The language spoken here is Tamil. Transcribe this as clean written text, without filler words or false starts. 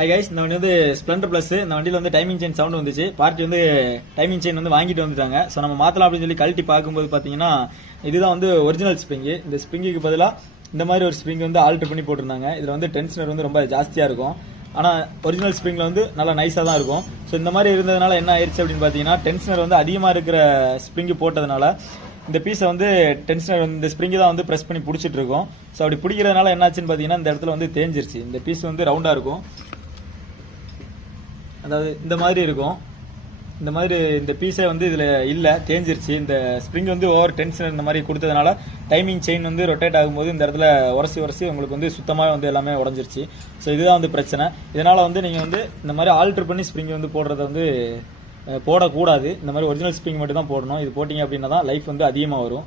ஹை கைஸ், இந்த வண்டி வந்து ஸ்ப்ளெண்டர் பிளஸ். இந்த வண்டியில் வந்து டைமிங் செயின் சவுண்ட் வந்துச்சு. பார்ட்டி வந்து டைமிங் செயின் வந்து வாங்கிட்டு வந்துட்டாங்க. ஸோ நம்ம மாற்றலாம் அப்படின்னு சொல்லி கழட்டி பார்க்கும்போது பார்த்தீங்கன்னா இதுதான் வந்து ஒரிஜினல் ஸ்ப்ரிங்கு. இந்த ஸ்ப்ரிங்குக்கு பதிலாக இந்த மாதிரி ஒரு ஸ்ப்ரிங் வந்து ஆல்டர் பண்ணி போட்டிருந்தாங்க. இதில் வந்து டென்ஷனர் வந்து ரொம்ப ஜாஸ்தியாக இருக்கும். ஆனால் ஒரிஜினல் ஸ்ப்ரிங்கில் வந்து நல்லா நைஸாக தான் இருக்கும். ஸோ இந்த மாதிரி இருந்ததுனால என்ன ஆயிடுச்சு அப்படின்னு பார்த்தீங்கன்னா, டென்ஷனர் வந்து அதிகமாக இருக்கிற ஸ்ப்ரிங்கு போட்டதுனால இந்த பீஸை வந்து டென்ஷனர் இந்த ஸ்ப்ரிங்கு தான் வந்து ப்ரெஸ் பண்ணி பிடிச்சிட்டு இருக்கும். ஸோ அப்படி பிடிக்கிறதுனால என்னாச்சுன்னு பார்த்தீங்கன்னா, இந்த இடத்துல வந்து தேஞ்சிருச்சு. இந்த பீஸ் வந்து ரவுண்டாக இருக்கும், அதாவது இந்த மாதிரி இருக்கும். இந்த மாதிரி இந்த பீஸே வந்து இதில் இல்லை, தேஞ்சிருச்சு. இந்த ஸ்ப்ரிங் வந்து ஓவர் டென்ஷன் இந்த மாதிரி கொடுத்ததுனால டைமிங் செயின் வந்து ரொட்டேட் ஆகும்போது இந்த இடத்துல உரசி உங்களுக்கு வந்து சுத்தமாக வந்து எல்லாமே உடஞ்சிருச்சு. ஸோ இதுதான் வந்து பிரச்சனை. இதனால் வந்து நீங்கள் வந்து இந்த மாதிரி ஆல்டர் பண்ணி ஸ்ப்ரிங் வந்து போடுறத வந்து போடக்கூடாது. இந்த மாதிரி ஒரிஜினல் ஸ்ப்ரிங் மட்டும் தான் போடணும். இது போட்டிங்க அப்படின்னா தான் லைஃப் வந்து அதிகமாக வரும்.